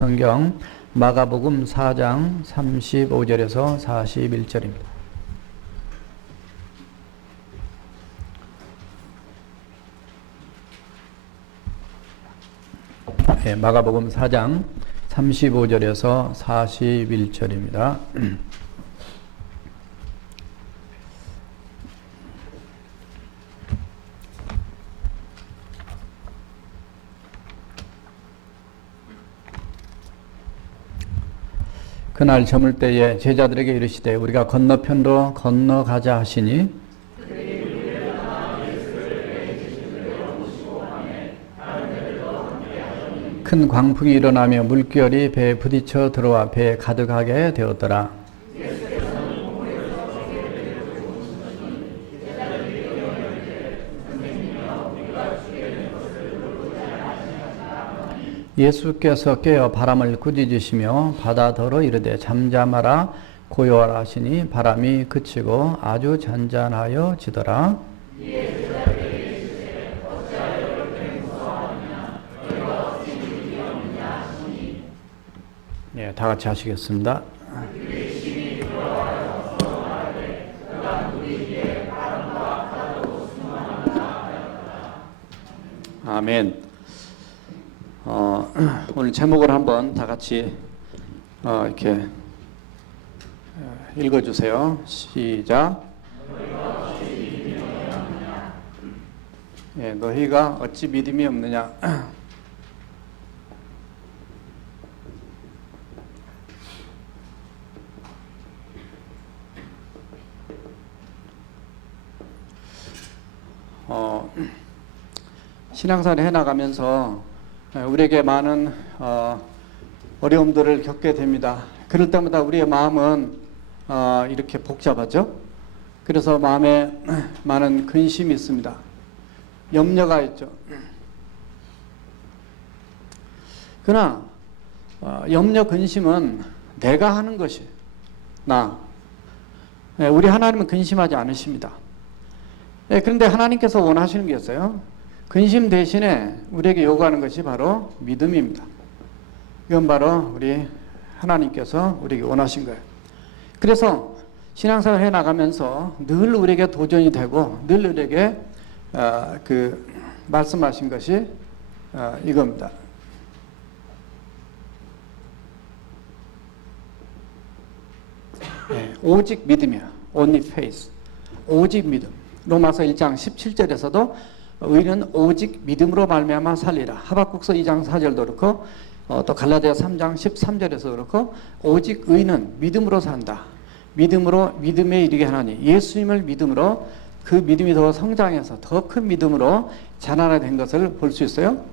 성경 마가복음 4장 35절에서 41절입니다. 네, 마가복음 4장 35절에서 41절입니다. 그날 저물 때에 제자들에게 이르시되 우리가 건너편으로 건너가자 하시니 큰 광풍이 일어나며 물결이 배에 부딪혀 들어와 배에 가득하게 되었더라. 예수께서 깨어 바람을 꾸짖으시며 바다더러 이르되 잠잠하라 고요하라 하시니 바람이 그치고 아주 잔잔하여 지더라. 네, 다 같이 하시겠습니다. 아멘. 오늘 제목을 한번 다 같이 이렇게 읽어주세요. 시작. 예, 너희가 어찌 믿음이 없느냐. 신앙생활을 해나가면서 우리에게 많은 어려움들을 겪게 됩니다. 그럴 때마다 우리의 마음은 이렇게 복잡하죠. 그래서 마음에 많은 근심이 있습니다. 염려가 있죠. 그러나 염려 근심은 내가 하는 것이 우리 하나님은 근심하지 않으십니다. 그런데 하나님께서 원하시는 게 있어요. 근심 대신에 우리에게 요구하는 것이 바로 믿음입니다. 이건 바로 우리 하나님께서 우리에게 원하신 거예요. 그래서 신앙생활을 해나가면서 늘 우리에게 도전이 되고 늘 우리에게 말씀하신 것이 이겁니다. 네, 오직 믿음이야. Only faith. 오직 믿음. 로마서 1장 17절에서도 의인은 오직 믿음으로 말미암아 살리라. 하박국서 2장 4절도 그렇고 또 갈라디아 3장 13절에서 그렇고 오직 의인은 믿음으로 산다. 믿음으로 믿음에 이르게 하나니 예수님을 믿음으로 그 믿음이 더 성장해서 더 큰 믿음으로 자라나게 된 것을 볼 수 있어요.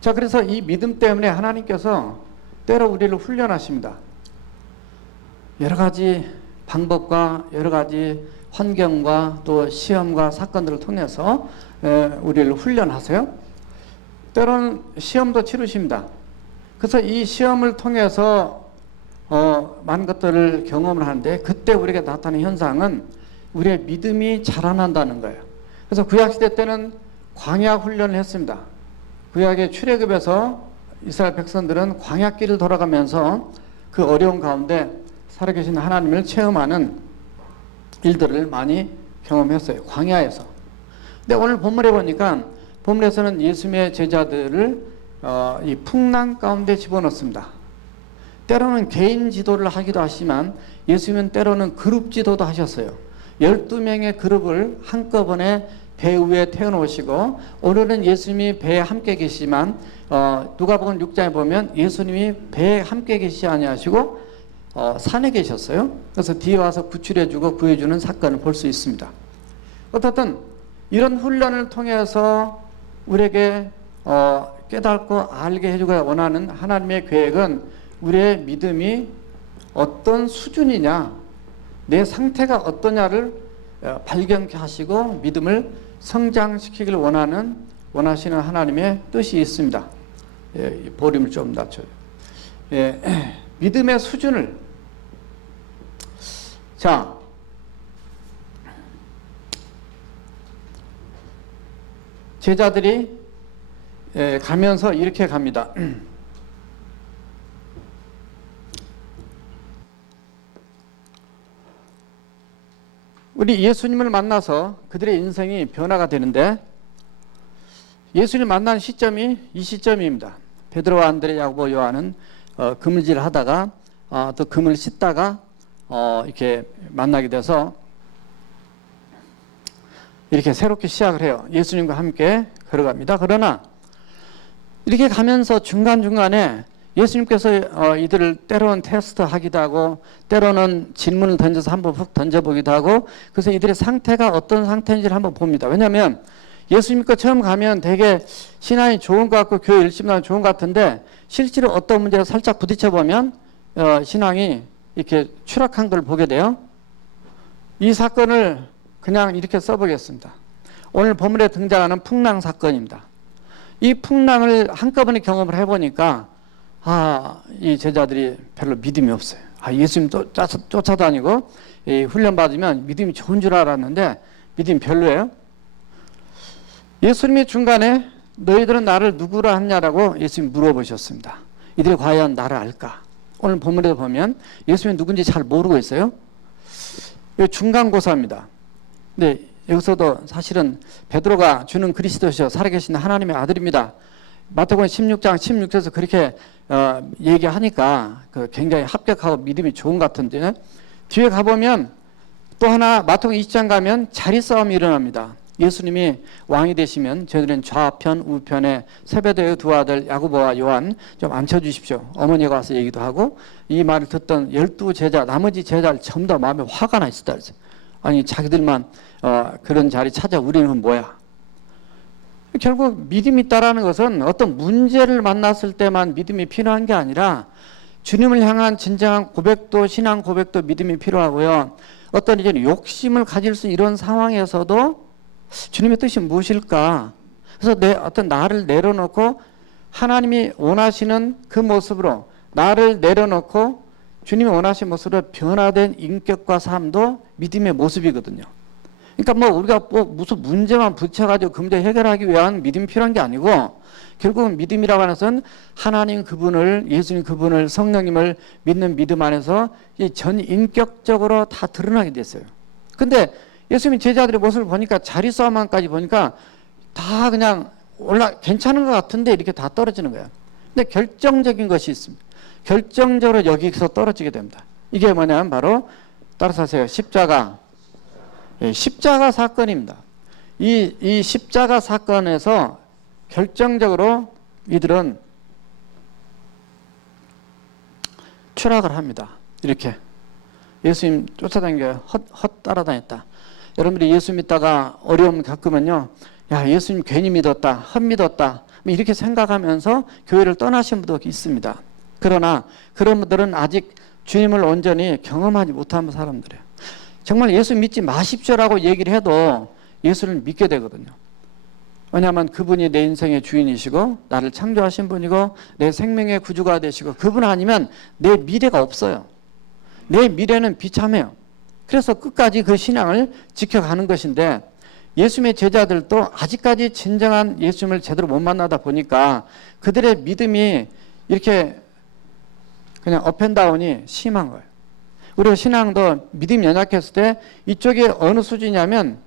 자, 그래서 이 믿음 때문에 하나님께서 때로 우리를 훈련하십니다. 여러 가지 방법과 여러 가지 환경과 또 시험과 사건들을 통해서 우리를 훈련하세요. 때로는 시험도 치르십니다. 그래서 이 시험을 통해서 많은 것들을 경험을 하는데 그때 우리에게 나타나는 현상은 우리의 믿음이 자라난다는 거예요. 그래서 구약시대 때는 광야 훈련을 했습니다. 구약의 출애굽에서 이스라엘 백성들은 광야길을 돌아가면서 그 어려운 가운데 살아계신 하나님을 체험하는 일들을 많이 경험했어요. 광야에서. 근데 오늘 본문에 보니까 본문에서는 예수님의 제자들을 이 풍랑 가운데 집어넣습니다. 때로는 개인 지도를 하기도 하시지만 예수님은 때로는 그룹 지도도 하셨어요. 12명의 그룹을 한꺼번에 배 위에 태워놓으시고 오늘은 예수님이 배에 함께 계시지만 누가복음 6장에 보면 예수님이 배에 함께 계시지 아니하시고 산에 계셨어요. 그래서 뒤에 와서 구출해주고 구해주는 사건을 볼 수 있습니다. 어떻든 이런 훈련을 통해서 우리에게 깨닫고 알게 해주고 원하는 하나님의 계획은 우리의 믿음이 어떤 수준이냐, 내 상태가 어떠냐를 발견케 하시고 믿음을 성장시키길 원하시는 하나님의 뜻이 있습니다. 볼륨을 좀 낮춰요. 믿음의 수준을 제자들이 가면서 이렇게 갑니다. 우리 예수님을 만나서 그들의 인생이 변화가 되는데 예수님 만난 시점이 이 시점입니다. 베드로와 안드레, 야고보, 요한은 그물질을 하다가 또 금을 씻다가 이렇게 만나게 돼서 이렇게 새롭게 시작을 해요. 예수님과 함께 걸어갑니다. 그러나 이렇게 가면서 중간중간에 예수님께서 이들을 때로는 테스트하기도 하고 때로는 질문을 던져서 한번 훅 던져보기도 하고 그래서 이들의 상태가 어떤 상태인지를 한번 봅니다. 왜냐하면 예수님 거 처음 가면 되게 신앙이 좋은 것 같고 교회 열심히 하면 좋은 것 같은데 실제로 어떤 문제를 살짝 부딪혀보면 신앙이 이렇게 추락한 걸 보게 돼요. 이 사건을 그냥 이렇게 써보겠습니다. 오늘 본문에 등장하는 풍랑 사건입니다. 이 풍랑을 한꺼번에 경험을 해보니까 이 제자들이 별로 믿음이 없어요. 예수님 쫓아다니고 훈련 받으면 믿음이 좋은 줄 알았는데 믿음이 별로예요. 예수님이 중간에 너희들은 나를 누구라 하냐라고 예수님이 물어보셨습니다. 이들이 과연 나를 알까? 오늘 본문에 보면 예수님이 누군지 잘 모르고 있어요. 이 중간고사입니다. 근데 여기서도 사실은 베드로가 주는 그리스도시요 살아계신 하나님의 아들입니다. 마태복음 16장 16절에서 그렇게 얘기하니까 굉장히 합격하고 믿음이 좋은 것 같은데 뒤에 가보면 또 하나 마태복음 20장 가면 자리싸움이 일어납니다. 예수님이 왕이 되시면 저희들은 좌편 우편에 세베대의 두 아들 야고보와 요한 좀 앉혀주십시오. 어머니가 와서 얘기도 하고 이 말을 듣던 12제자 나머지 제자들 전부 다 마음에 화가 나 있었다. 아니 자기들만 그런 자리 찾아 우리는 뭐야. 결국 믿음이 있다라는 것은 어떤 문제를 만났을 때만 믿음이 필요한 게 아니라 주님을 향한 진정한 고백도 신앙 고백도 믿음이 필요하고요. 어떤 이제 욕심을 가질 수 있는 이런 상황에서도 주님의 뜻이 무엇일까? 그래서 어떤 나를 내려놓고 하나님이 원하시는 그 모습으로 나를 내려놓고 주님이 원하시는 모습으로 변화된 인격과 삶도 믿음의 모습이거든요. 그러니까 우리가 무슨 문제만 붙여가지고 그 문제 해결하기 위한 믿음이 필요한 게 아니고 결국은 믿음이라고 하는 것은 하나님 그분을 예수님 그분을 성령님을 믿는 믿음 안에서 전 인격적으로 다 드러나게 됐어요. 근데 예수님 제자들의 모습을 보니까 자리싸움만까지 보니까 다 그냥 괜찮은 것 같은데 이렇게 다 떨어지는 거예요. 근데 결정적인 것이 있습니다. 결정적으로 여기서 떨어지게 됩니다. 이게 뭐냐면 바로 따라서 하세요. 십자가 사건입니다. 이 십자가 사건에서 결정적으로 이들은 추락을 합니다. 이렇게 예수님 쫓아다니고 헛 따라다녔다. 여러분들이 예수 믿다가 어려움 겪으면요, 야 예수님 괜히 믿었다, 헛 믿었다 이렇게 생각하면서 교회를 떠나신 분도 있습니다. 그러나 그런 분들은 아직 주님을 온전히 경험하지 못한 사람들이에요. 정말 예수 믿지 마십시오라고 얘기를 해도 예수를 믿게 되거든요. 왜냐하면 그분이 내 인생의 주인이시고 나를 창조하신 분이고 내 생명의 구주가 되시고 그분 아니면 내 미래가 없어요. 내 미래는 비참해요. 그래서 끝까지 그 신앙을 지켜가는 것인데 예수님의 제자들도 아직까지 진정한 예수님을 제대로 못 만나다 보니까 그들의 믿음이 이렇게 그냥 업앤다운이 심한 거예요. 우리가 신앙도 믿음이 연약했을 때 이쪽이 어느 수준이냐면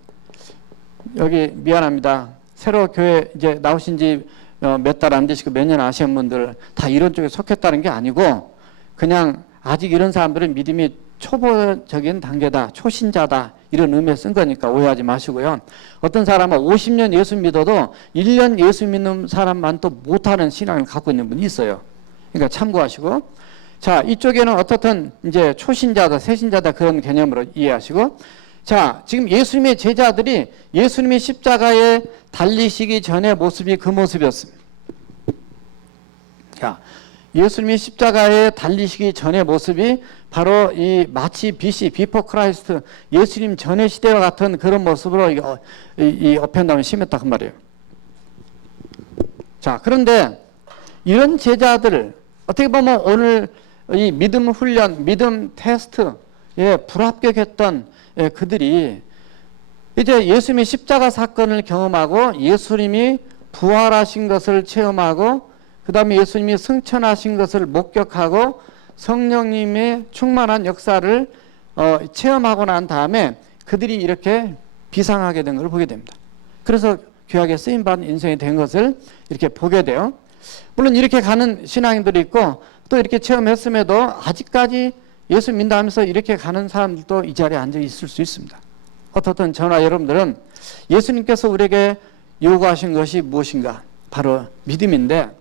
여기 미안합니다. 새로 교회 이제 나오신 지 몇 달 안 되시고 몇 년 아시는 분들 다 이런 쪽에 속했다는 게 아니고 그냥 아직 이런 사람들은 믿음이 초보적인 단계다, 초신자다 이런 의미에 쓴 거니까 오해하지 마시고요. 어떤 사람은 50년 예수 믿어도 1년 예수 믿는 사람만 또 못하는 신앙을 갖고 있는 분이 있어요. 그러니까 참고하시고 자 이쪽에는 어떻든 이제 초신자다, 새신자다 그런 개념으로 이해하시고 자 지금 예수님의 제자들이 예수님의 십자가에 달리시기 전의 모습이 그 모습이었습니다. 자 예수님이 십자가에 달리시기 전의 모습이 바로 이 마치 BC, 비포 크라이스트, 예수님 전의 시대와 같은 그런 모습으로 이 업앤다운이 심했다 그 말이에요. 자, 그런데 이런 제자들 어떻게 보면 오늘 이 믿음 훈련, 믿음 테스트에 불합격했던 그들이 이제 예수님의 십자가 사건을 경험하고 예수님이 부활하신 것을 체험하고 그 다음에 예수님이 승천하신 것을 목격하고 성령님의 충만한 역사를 체험하고 난 다음에 그들이 이렇게 비상하게 된 걸 보게 됩니다. 그래서 귀하게 쓰임받은 인생이 된 것을 이렇게 보게 돼요. 물론 이렇게 가는 신앙인들이 있고 또 이렇게 체험했음에도 아직까지 예수 믿는다 하면서 이렇게 가는 사람들도 이 자리에 앉아 있을 수 있습니다. 어떻든 저나 여러분들은 예수님께서 우리에게 요구하신 것이 무엇인가? 바로 믿음인데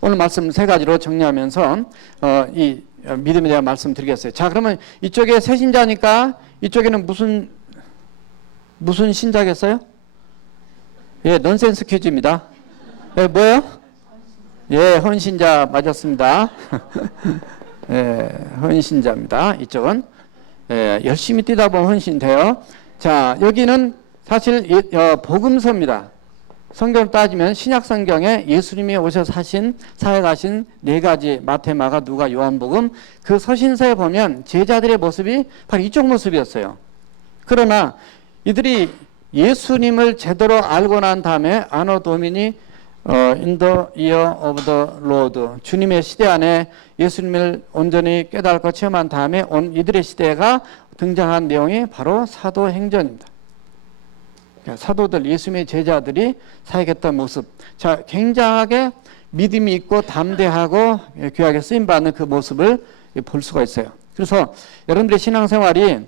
오늘 말씀 세 가지로 정리하면서 이 믿음에 대한 말씀 드리겠어요. 자, 그러면 이쪽에 새 신자니까 이쪽에는 무슨 신자겠어요? 예, 넌센스 퀴즈입니다. 예, 뭐예요? 예, 헌신자 맞았습니다. 예, 헌신자입니다. 이쪽은. 예, 열심히 뛰다 보면 헌신돼요. 자, 여기는 사실 복음서입니다. 성경을 따지면 신약 성경에 예수님이 오셔서 사역하신 네 가지 마태, 마가, 누가, 요한복음 그 서신서에 보면 제자들의 모습이 바로 이쪽 모습이었어요. 그러나 이들이 예수님을 제대로 알고 난 다음에 아노 도미니 in the year of the Lord 주님의 시대 안에 예수님을 온전히 깨닫고 체험한 다음에 온 이들의 시대가 등장한 내용이 바로 사도행전입니다. 사도들, 예수님의 제자들이 사역했던 모습. 자, 굉장하게 믿음이 있고 담대하고 귀하게 쓰임받는 그 모습을 볼 수가 있어요. 그래서 여러분들의 신앙생활이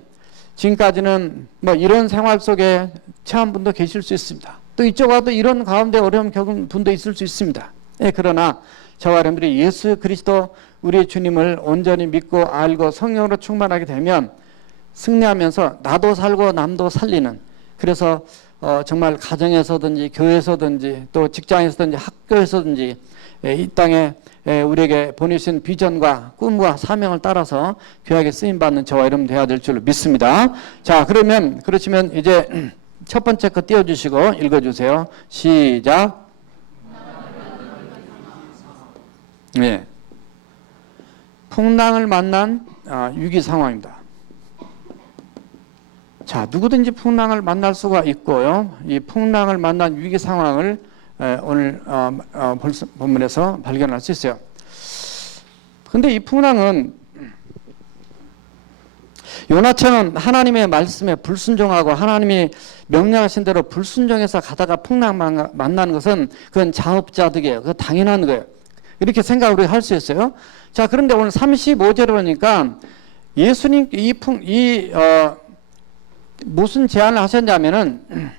지금까지는 뭐 이런 생활 속에 처한 분도 계실 수 있습니다. 또 이쪽 와도 이런 가운데 어려움 겪은 분도 있을 수 있습니다. 예, 그러나 저와 여러분들이 예수 그리스도 우리 주님을 온전히 믿고 알고 성령으로 충만하게 되면 승리하면서 나도 살고 남도 살리는 그래서 정말 가정에서든지 교회에서든지 또 직장에서든지 학교에서든지 이 땅에 우리에게 보내신 비전과 꿈과 사명을 따라서 귀하게 쓰임받는 저와 여러분 되어야 될 줄로 믿습니다. 자, 그렇지만 이제 첫 번째 거 띄워주시고 읽어주세요. 시작. 네. 풍랑을 만난 위기 상황입니다. 자, 누구든지 풍랑을 만날 수가 있고요. 이 풍랑을 만난 위기 상황을 오늘 본문에서 발견할 수 있어요. 근데 이 풍랑은 요나처럼 하나님의 말씀에 불순종하고 하나님이 명령하신 대로 불순종해서 가다가 풍랑 만나는 것은 그건 자업자득이에요. 그건 당연한 거예요. 이렇게 생각을 할 수 있어요. 자, 그런데 오늘 35절에 보니까 예수님 무슨 제안을 하셨냐면은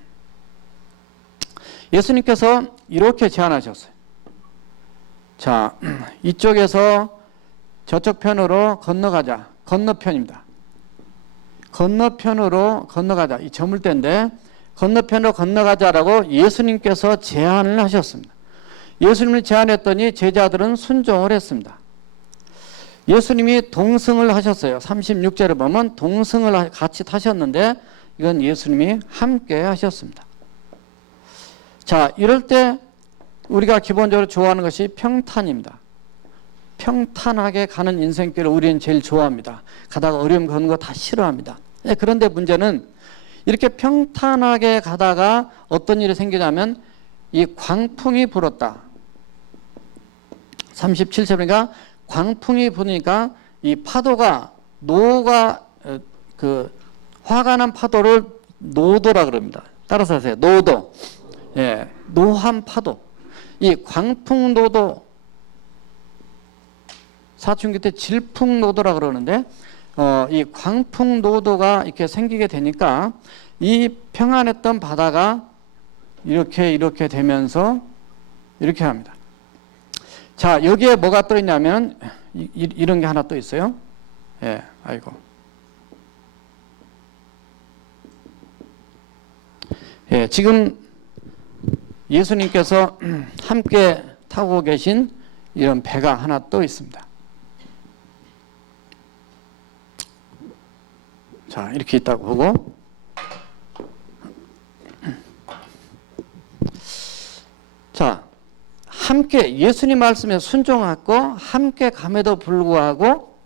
예수님께서 이렇게 제안하셨어요. 자, 이쪽에서 저쪽 편으로 건너가자. 건너편입니다. 건너편으로 건너가자. 이 저물대인데 건너편으로 건너가자라고 예수님께서 제안을 하셨습니다. 예수님을 제안했더니 제자들은 순종을 했습니다. 예수님이 동승을 하셨어요. 36절에 보면 동승을 같이 타셨는데 이건 예수님이 함께 하셨습니다. 자, 이럴 때 우리가 기본적으로 좋아하는 것이 평탄입니다. 평탄하게 가는 인생길을 우리는 제일 좋아합니다. 가다가 어려움 거는 거 다 싫어합니다. 그런데 문제는 이렇게 평탄하게 가다가 어떤 일이 생기냐면 이 광풍이 불었다. 37절이니까 광풍이 부니까 이 파도가 화가 난 파도를 노도라 그럽니다. 따라서 하세요. 노도. 예, 노한 파도. 이 광풍노도 사춘기 때 질풍노도라 그러는데 이 광풍노도가 이렇게 생기게 되니까 이 평안했던 바다가 이렇게 되면서 이렇게 합니다. 자, 여기에 뭐가 또 있냐면 이런 게 하나 또 있어요. 예, 아이고. 예, 지금 예수님께서 함께 타고 계신 이런 배가 하나 또 있습니다. 자, 이렇게 있다고 보고 자, 함께 예수님 말씀에 순종하고 함께 감에도 불구하고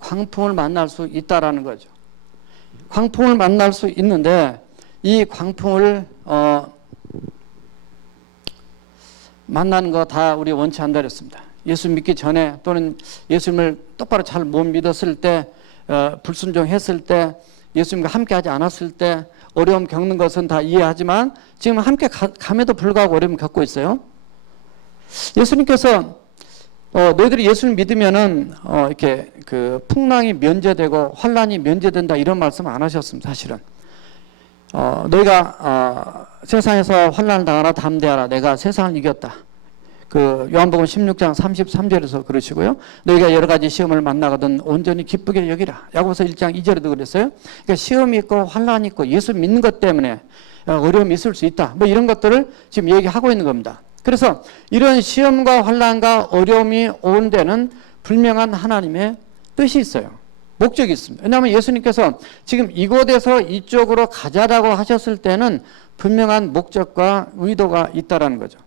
광풍을 만날 수 있다라는 거죠. 광풍을 만날 수 있는데 이 광풍을 만나는 거 다 우리 원치 않다 그랬습니다. 예수 믿기 전에 또는 예수님을 똑바로 잘 못 믿었을 때 불순종했을 때, 예수님과 함께 하지 않았을 때 어려움 겪는 것은 다 이해하지만 지금 함께 감에도 불구하고 어려움 겪고 있어요. 예수님께서 너희들이 예수를 믿으면은 이렇게 그 풍랑이 면제되고 환란이 면제된다 이런 말씀 안 하셨습니다. 사실은 너희가 세상에서 환란을 당하나 담대하라. 내가 세상을 이겼다. 그 요한복음 16장 33절에서 그러시고요. 너희가 여러 가지 시험을 만나거든 온전히 기쁘게 여기라. 야고보서 1장 2절에도 그랬어요. 그러니까 시험이 있고 환란이 있고 예수 믿는 것 때문에 어려움이 있을 수 있다. 뭐 이런 것들을 지금 얘기하고 있는 겁니다. 그래서 이런 시험과 환란과 어려움이 온 데는 분명한 하나님의 뜻이 있어요. 목적이 있습니다. 왜냐하면 예수님께서 지금 이곳에서 이쪽으로 가자라고 하셨을 때는 분명한 목적과 의도가 있다라는 거죠.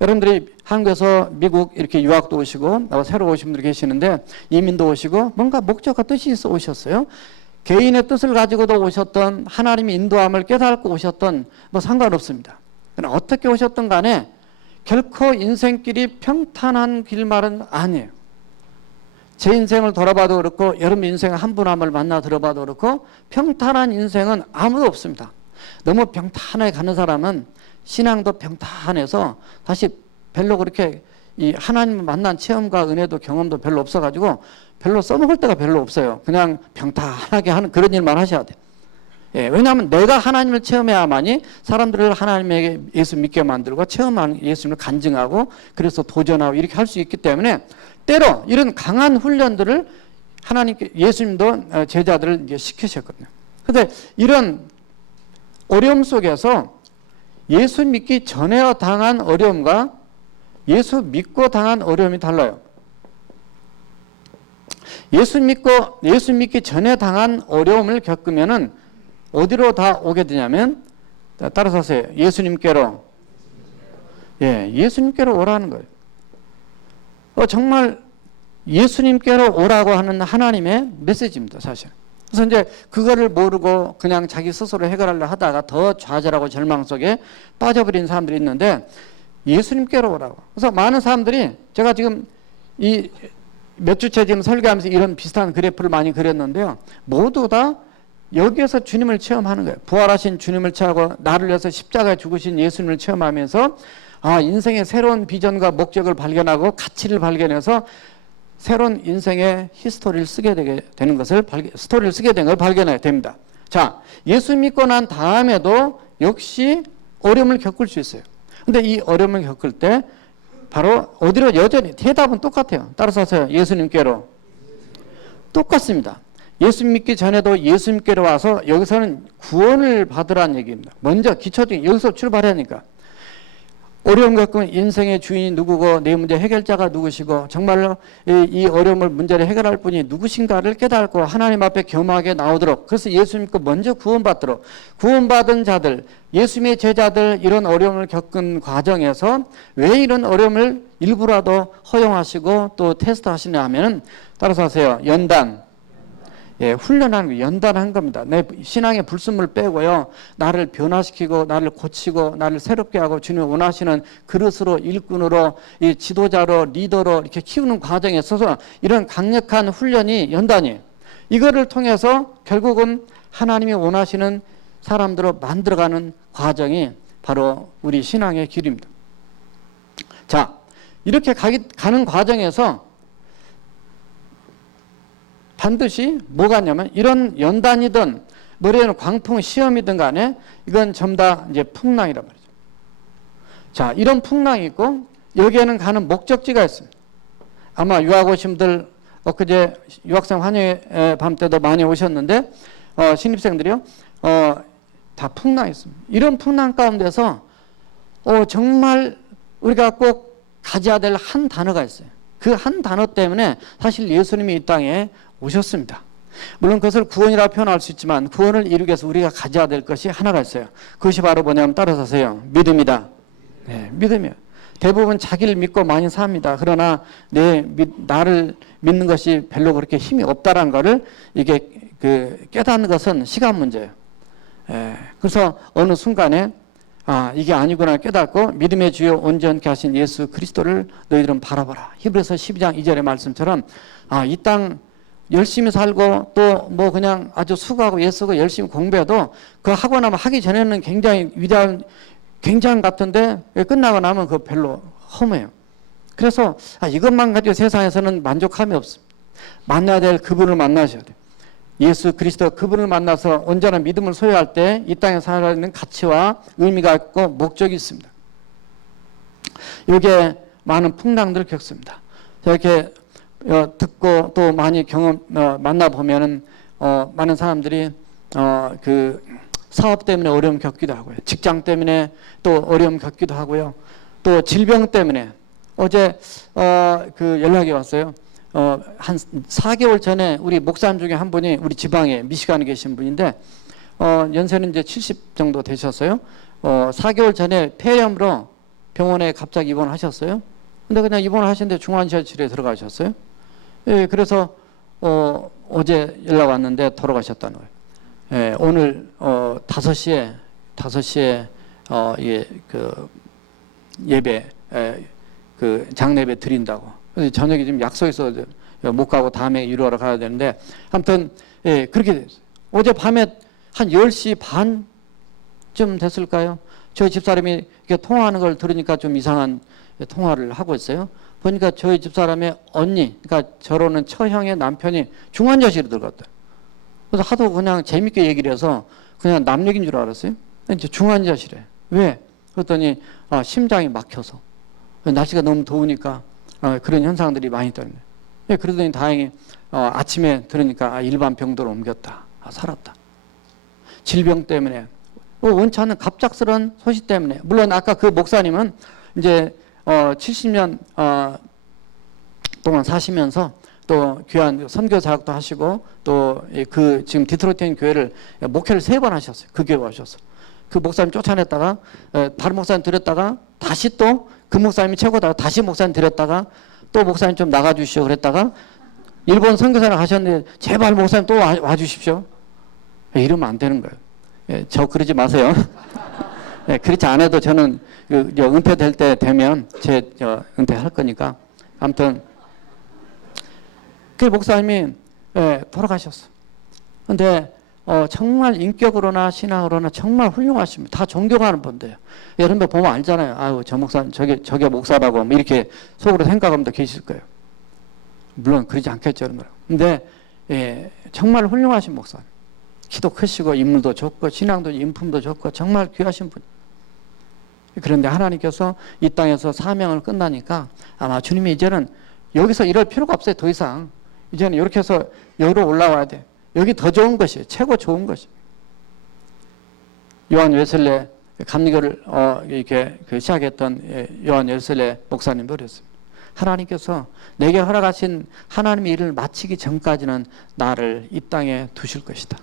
여러분들이 한국에서 미국 이렇게 유학도 오시고 새로 오신 분들이 계시는데 이민도 오시고 뭔가 목적과 뜻이 있어 오셨어요. 개인의 뜻을 가지고도 오셨던 하나님의 인도함을 깨닫고 오셨던 뭐 상관없습니다. 그러나 어떻게 오셨던 간에 결코 인생길이 평탄한 길말은 아니에요. 제 인생을 돌아봐도 그렇고 여러분 인생 한 분 한 분을 만나 들어봐도 그렇고 평탄한 인생은 아무도 없습니다. 너무 평탄하게 가는 사람은 신앙도 평탄해서 사실 별로 그렇게 이 하나님을 만난 체험과 은혜도 경험도 별로 없어가지고 별로 써먹을 데가 별로 없어요. 그냥 평탄하게 하는 그런 일만 하셔야 돼요. 예, 왜냐하면 내가 하나님을 체험해야만이 사람들을 하나님에게 예수 믿게 만들고 체험하는 예수님을 간증하고 그래서 도전하고 이렇게 할 수 있기 때문에 때로 이런 강한 훈련들을 하나님께 예수님도 제자들을 이제 시키셨거든요. 그런데 이런 어려움 속에서 예수 믿기 전에 당한 어려움과 예수 믿고 당한 어려움이 달라요. 예수 믿기 전에 당한 어려움을 겪으면은 어디로 다 오게 되냐면 따라서 하세요. 예수님께로. 예, 예수님께로 오라는 거예요. 정말 예수님께로 오라고 하는 하나님의 메시지입니다, 사실. 그래서 이제 그거를 모르고 그냥 자기 스스로 해결하려 하다가 더 좌절하고 절망 속에 빠져버린 사람들이 있는데 예수님께로 오라고. 그래서 많은 사람들이 제가 지금 이 몇 주째 지금 설교하면서 이런 비슷한 그래프를 많이 그렸는데요. 모두 다 여기에서 주님을 체험하는 거예요. 부활하신 주님을 체험하고 나를 위해서 십자가에 죽으신 예수님을 체험하면서 인생의 새로운 비전과 목적을 발견하고 가치를 발견해서 새로운 인생의 히스토리를 쓰게 되는 것을 스토리를 쓰게 된 걸 발견해야 됩니다. 자, 예수 믿고 난 다음에도 역시 어려움을 겪을 수 있어요. 근데 이 어려움을 겪을 때 바로 어디로 여전히 대답은 똑같아요. 따라서 하세요. 예수님께로. 똑같습니다. 예수 믿기 전에도 예수님께로 와서 여기서는 구원을 받으라는 얘기입니다. 먼저 기초적인 여기서 출발하니까. 어려움 겪으면 인생의 주인이 누구고 내 문제 해결자가 누구시고 정말로 이 어려움을 문제를 해결할 분이 누구신가를 깨닫고 하나님 앞에 겸하게 나오도록 그래서 예수 믿고 먼저 구원받도록 구원받은 자들 예수님의 제자들 이런 어려움을 겪은 과정에서 왜 이런 어려움을 일부라도 허용하시고 또 테스트하시냐 하면 따라서 하세요. 연단. 예, 훈련하는 거, 연단한 겁니다. 내 신앙의 불순물 빼고요. 나를 변화시키고, 나를 고치고, 나를 새롭게 하고, 주님이 원하시는 그릇으로, 일꾼으로, 이 지도자로, 리더로 이렇게 키우는 과정에 있어서 이런 강력한 훈련이 연단이에요. 이거를 통해서 결국은 하나님이 원하시는 사람들로 만들어가는 과정이 바로 우리 신앙의 길입니다. 자, 이렇게 가는 과정에서 반드시 뭐가 있냐면 이런 연단이든 머리에는 광풍 시험이든 간에 이건 전부 다 이제 풍랑이란 말이죠. 자, 이런 풍랑이 있고 여기에는 가는 목적지가 있습니다. 아마 유학 오신 분들 엊그제 유학생 환영회 밤 때도 많이 오셨는데 신입생들이요. 다 풍랑이 있습니다. 이런 풍랑 가운데서 정말 우리가 꼭 가져야 될 한 단어가 있어요. 그 한 단어 때문에 사실 예수님이 이 땅에 오셨습니다. 물론 그것을 구원이라고 표현할 수 있지만 구원을 이루기 위해서 우리가 가져야 될 것이 하나가 있어요. 그것이 바로 뭐냐면 따라서 하세요. 믿음이다. 네, 믿음이에요. 대부분 자기를 믿고 많이 삽니다. 그러나 나를 믿는 것이 별로 그렇게 힘이 없다라는 것을 이게 깨닫는 것은 시간 문제예요. 그래서 어느 순간에 이게 아니구나 깨닫고 믿음의 주요 온전케 하신 예수 그리스도를 너희들은 바라보라. 히브리서 12장 2절의 말씀처럼 이 땅 열심히 살고 또 뭐 그냥 아주 수고하고 애쓰고 열심히 공부해도 그 하고 나면 하기 전에는 굉장히 위대한 굉장한 같은데 끝나고 나면 그거 별로 허무해요. 그래서 이것만 가지고 세상에서는 만족함이 없습니다. 만나야 될 그분을 만나셔야 돼요. 예수 그리스도 그분을 만나서 온전한 믿음을 소유할 때 이 땅에 살아있는 가치와 의미가 있고 목적이 있습니다. 이게 많은 풍랑들을 겪습니다. 이렇게 듣고 또 많이 만나보면은 많은 사람들이 그 사업 때문에 어려움 겪기도 하고요. 직장 때문에 또 어려움 겪기도 하고요. 또 질병 때문에 어제 그 연락이 왔어요. 한 4개월 전에 우리 목사님 중에 한 분이 우리 지방에 미시간에 계신 분인데 연세는 이제 70 정도 되셨어요. 4개월 전에 폐렴으로 병원에 갑자기 입원하셨어요. 근데 그냥 입원하셨는데 중환자실에 들어가셨어요. 예, 그래서 어제 연락 왔는데 돌아가셨다는 거예요. 예, 오늘 5시에 예, 그 예배 그 장례배 드린다고. 그래서 저녁에 지금 약속해서 못 가고 다음에 이루어러 가야 되는데 아무튼 예, 그렇게 됐어요. 어제 밤에 한 10시 반쯤 됐을까요? 저희 집사람이 이렇게 통화하는 걸 들으니까 좀 이상한 통화를 하고 있어요. 보니까 저희 집사람의 언니, 그러니까 저로는 처형의 남편이 중환자실에 들어갔다. 그래서 하도 그냥 재밌게 얘기를 해서 그냥 남 얘기인 줄 알았어요. 이제 중환자실에. 왜? 그랬더니 심장이 막혀서. 날씨가 너무 더우니까 그런 현상들이 많이 있다는 거예요. 예, 그러더니 다행히 아침에 들으니까 일반 병도로 옮겼다. 살았다. 질병 때문에. 원치 않는 갑작스러운 소식 때문에. 물론 아까 그 목사님은 이제 70년 동안 사시면서 또 귀한 선교 사역도 하시고 또 그 지금 디트로이트 교회를 목회를 3번 하셨어요. 그 교회 오셔서. 그 목사님 쫓아냈다가 다른 목사님 들였다가 다시 또 그 목사님이 최고다. 다시 목사님 들였다가 또 목사님 좀 나가주시오 그랬다가 일본 선교사를 가셨는데 제발 목사님 또 와주십시오. 이러면 안 되는 거예요. 예, 저 그러지 마세요. 예, 그렇지 않아도 저는 은퇴될 때 되면 은퇴할 거니까. 아무튼 그 목사님이 돌아가셨어. 근데 정말 인격으로나 신앙으로나 정말 훌륭하십니다. 다 존경하는 분들이에요. 여러분들 보면 알잖아요. 아유, 저 목사님 저게 목사라고 뭐 이렇게 속으로 생각하면 계실 거예요. 물론 그러지 않겠죠, 여러분. 근데 정말 훌륭하신 목사님. 키도 크시고 인물도 좋고 신앙도 인품도 좋고 정말 귀하신 분. 그런데 하나님께서 이 땅에서 사명을 끝나니까 아마 주님이 이제는 여기서 이럴 필요가 없어요. 더 이상. 이제는 이렇게 해서 여기로 올라와야 돼. 여기 더 좋은 것이에요. 최고 좋은 것이에요. 요한 웨슬레 감리교를 이렇게 시작했던 요한 웨슬레 목사님도 그랬습니다. 하나님께서 내게 허락하신 하나님의 일을 마치기 전까지는 나를 이 땅에 두실 것이다.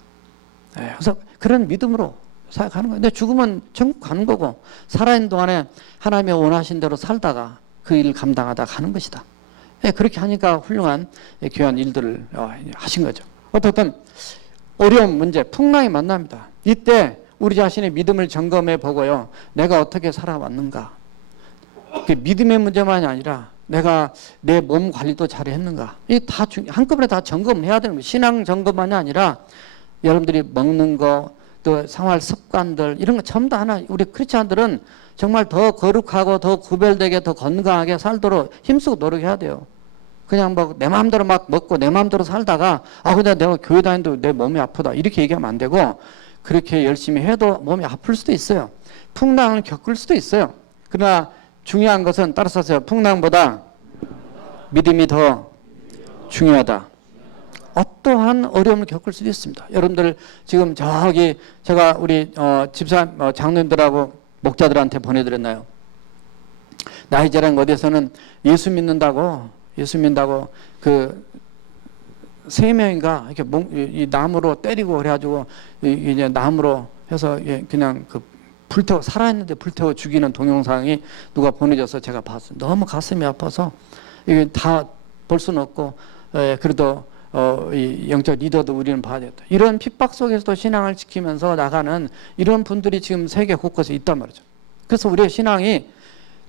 그래서 그런 믿음으로 생각하는 거예요. 근데 죽으면 천국 가는 거고 살아있는 동안에 하나님의 원하신 대로 살다가 그 일을 감당하다 가는 것이다. 그렇게 하니까 훌륭한 귀한 일들을 하신 거죠. 어떻든 어려운 문제, 풍랑이 만납니다. 이때 우리 자신의 믿음을 점검해 보고요. 내가 어떻게 살아왔는가. 믿음의 문제만이 아니라 내가 내 몸 관리도 잘 했는가. 이 다 한꺼번에 다 점검해야 되는 거예요. 신앙 점검만이 아니라 여러분들이 먹는 거, 또 생활 습관들 이런 거 전부 다 하나 우리 크리스찬들은 정말 더 거룩하고 더 구별되게 더 건강하게 살도록 힘쓰고 노력해야 돼요. 그냥 뭐 내 마음대로 막 먹고 내 마음대로 살다가 근데 내가 교회 다니는데 내 몸이 아프다 이렇게 얘기하면 안 되고 그렇게 열심히 해도 몸이 아플 수도 있어요. 풍랑을 겪을 수도 있어요. 그러나 중요한 것은 따라서 하세요. 풍랑보다 믿음이 더 중요하다. 어떠한 어려움을 겪을 수도 있습니다. 여러분들 지금 저기 제가 우리 집사 장로님들하고 목자들한테 보내드렸나요? 나이자랑 어디에서는 예수 믿는다고 그 3명인가 이렇게 이 나무로 때리고 그래가지고 이제 나무로 해서 그냥 그 불태워 살아있는데 불태워 죽이는 동영상이 누가 보내줘서 제가 봤어요. 너무 가슴이 아파서 이게 다 볼 수는 없고 그래도 이 영적 리더도 우리는 봐야 되겠다. 이런 핍박 속에서도 신앙을 지키면서 나가는 이런 분들이 지금 세계 곳곳에 있단 말이죠. 그래서 우리의 신앙이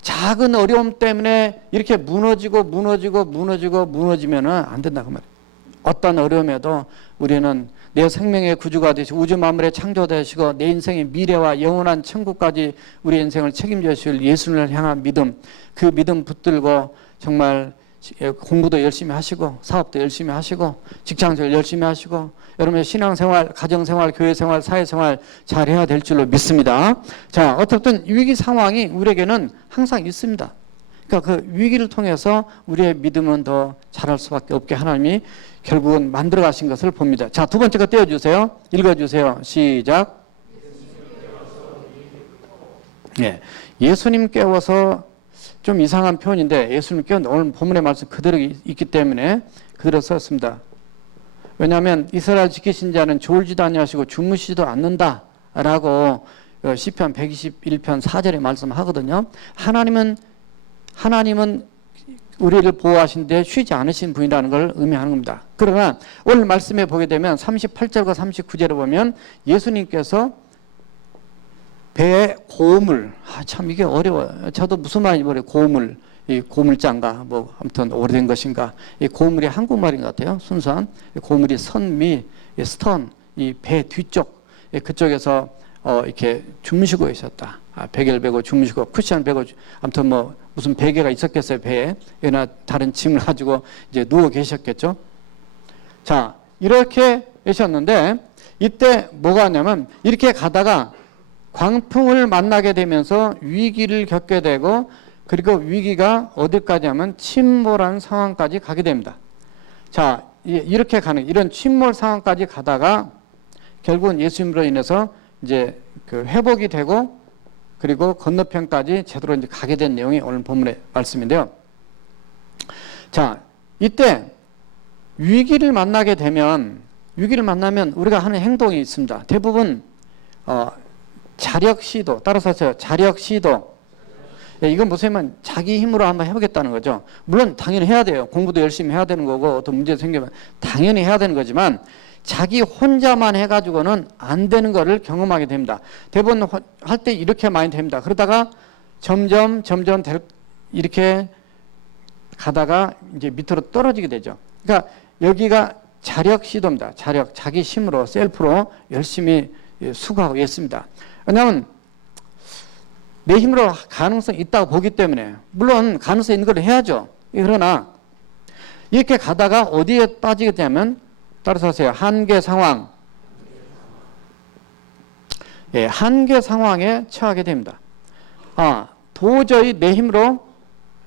작은 어려움 때문에 이렇게 무너지면은 안 된다고 말이에요. 어떤 어려움에도 우리는 내 생명의 구주가 되시고 우주 만물의 창조되시고 내 인생의 미래와 영원한 천국까지 우리 인생을 책임져 주실 예수님을 향한 믿음, 그 믿음 붙들고 정말 공부도 열심히 하시고 사업도 열심히 하시고 직장생활 열심히 하시고 여러분의 신앙생활, 가정생활, 교회생활, 사회생활 잘해야 될 줄로 믿습니다. 자, 어떻든 위기 상황이 우리에게는 항상 있습니다. 그러니까 그 위기를 통해서 우리의 믿음은 더 자랄 수밖에 없게 하나님이 결국은 만들어 가신 것을 봅니다. 자, 두 번째 거 떼어주세요. 읽어주세요. 시작. 예, 예수님 깨워서 좀 이상한 표현인데 예수님 깨워 오늘 본문의 말씀 그대로 있기 때문에 그대로 썼습니다. 왜냐하면 이스라엘 지키신 자는 졸지도 아니하시고 주무시지도 않는다라고 시편 121편 4절에 말씀하거든요. 하나님은 우리를 보호하신데 쉬지 않으신 분이라는 걸 의미하는 겁니다. 그러나 오늘 말씀에 보게 되면 38절과 39절에 보면 예수님께서 배에 고물, 참 이게 어려워요. 저도 무슨 말인지 모르겠어요. 고물, 이 고물장가, 뭐 아무튼 오래된 것인가. 이 고물이 한국말인 것 같아요. 순수한 고물이 선미, 스턴, 이 배 뒤쪽 그쪽에서 이렇게 주무시고 계셨다. 베개를 베고 주무시고 쿠션 베고 아무튼 뭐 무슨 베개가 있었겠어요 배에. 그러나 다른 짐을 가지고 이제 누워 계셨겠죠. 자, 이렇게 계셨는데 이때 뭐가 왔냐면 이렇게 가다가 광풍을 만나게 되면서 위기를 겪게 되고 그리고 위기가 어디까지 하면 침몰한 상황까지 가게 됩니다. 자, 이렇게 가는 이런 침몰 상황까지 가다가 결국은 예수님으로 인해서 이제 그 회복이 되고 그리고 건너편까지 제대로 이제 가게 된 내용이 오늘 본문의 말씀인데요. 자, 이때 위기를 만나면 우리가 하는 행동이 있습니다. 대부분 자력 시도, 따라서 자력 시도. 이건 무슨 자기 힘으로 한번 해보겠다는 거죠. 물론 당연히 해야 돼요. 공부도 열심히 해야 되는 거고 어떤 문제 생기면 당연히 해야 되는 거지만 자기 혼자만 해가지고는 안 되는 거를 경험하게 됩니다. 대부분 할 때 이렇게 많이 됩니다. 그러다가 점점 이렇게 가다가 이제 밑으로 떨어지게 되죠. 그러니까 여기가 자력 시도입니다. 자기 힘으로 셀프로 열심히 수고하고 있습니다. 왜냐하면 내 힘으로 가능성이 있다고 보기 때문에 물론 가능성이 있는 걸 해야죠. 그러나 이렇게 가다가 어디에 빠지게 되면 따라서 하세요. 한계 상황. 예, 한계 상황에 처하게 됩니다. 도저히 내 힘으로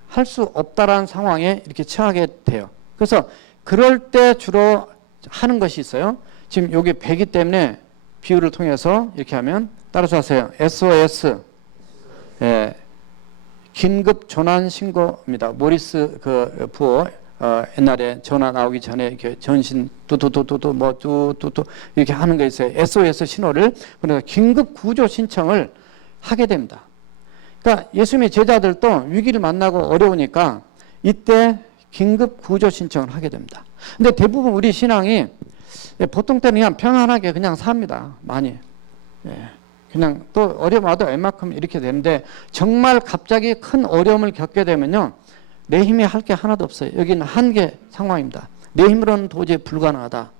할 수 없다라는 상황에 이렇게 처하게 돼요. 그래서 그럴 때 주로 하는 것이 있어요. 지금 여기 배기 때문에 비유를 통해서 이렇게 하면 따라서 하세요. SOS. 예, 긴급 조난 신고입니다. 모리스 그 부호 옛날에 전화 나오기 전에 이렇게 전신 뚜뚜뚜뚜뚜 뭐 뚜뚜뚜 이렇게 하는 게 있어요. SOS 신호를 그래서 긴급 구조 신청을 하게 됩니다. 그러니까 예수님의 제자들도 위기를 만나고 어려우니까 이때 긴급 구조 신청을 하게 됩니다. 근데 대부분 우리 신앙이 보통 때는 그냥 평안하게 그냥 삽니다. 많이. 예. 그냥 또 어려움 와도 웬만큼 이렇게 되는데 정말 갑자기 큰 어려움을 겪게 되면요. 내 힘이 할 게 하나도 없어요. 여기는 한계 상황입니다. 내 힘으로는 도저히 불가능하다.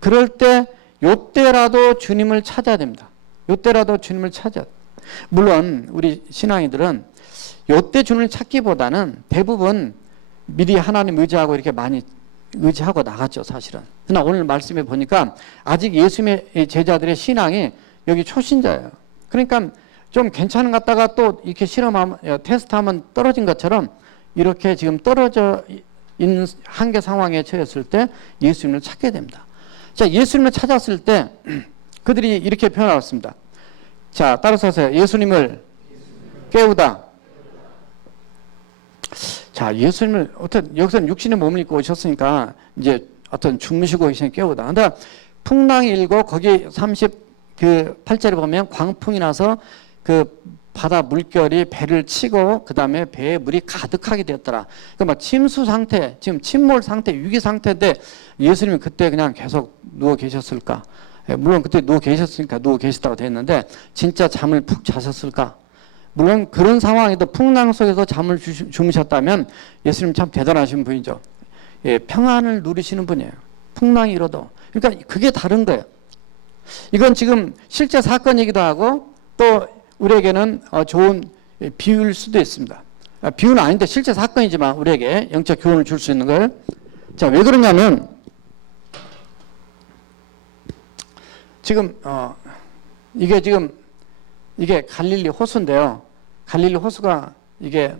그럴 때 요때라도 주님을 찾아야 됩니다. 요때라도 주님을 찾아야 돼요. 물론 우리 신앙이들은 요때 주님을 찾기보다는 대부분 미리 하나님 의지하고 이렇게 많이 의지하고 나갔죠. 사실은. 그러나 오늘 말씀에 보니까 아직 예수님의 제자들의 신앙이 여기 초신자예요. 그러니까 좀 괜찮은 것 같다가 또 이렇게 실험하면 테스트하면 떨어진 것처럼 이렇게 지금 떨어져 있는 한계 상황에 처했을 때 예수님을 찾게 됩니다. 자, 예수님을 찾았을 때 그들이 이렇게 표현하였습니다. 자, 따라서 하세요. 예수님을 깨우다. 자, 예수님을 어떤 여기서는 육신의 몸을 입고 오셨으니까 이제 어떤 주무시고 계신 깨우다. 근데 풍랑이 일고 거기 38절에 보면 광풍이 나서 그 바다 물결이 배를 치고 그 다음에 배에 물이 가득하게 되었더라. 그러니까 막 침수 상태, 지금 침몰 상태, 위기 상태인데 예수님이 그때 그냥 계속 누워 계셨을까? 물론 그때 누워 계셨으니까 누워 계시다고 됐는데 진짜 잠을 푹 자셨을까? 물론 그런 상황에도 풍랑 속에서 잠을 주무셨다면 예수님 참 대단하신 분이죠. 예, 평안을 누리시는 분이에요. 풍랑이 일어도. 그러니까 그게 다른 거예요. 이건 지금 실제 사건이기도 하고 또 우리에게는 좋은 비유일 수도 있습니다. 비유는 아닌데 실제 사건이지만 우리에게 영적 교훈을 줄 수 있는 걸. 자, 왜 그러냐면 지금 이게 갈릴리 호수인데요. 갈릴리 호수가 이게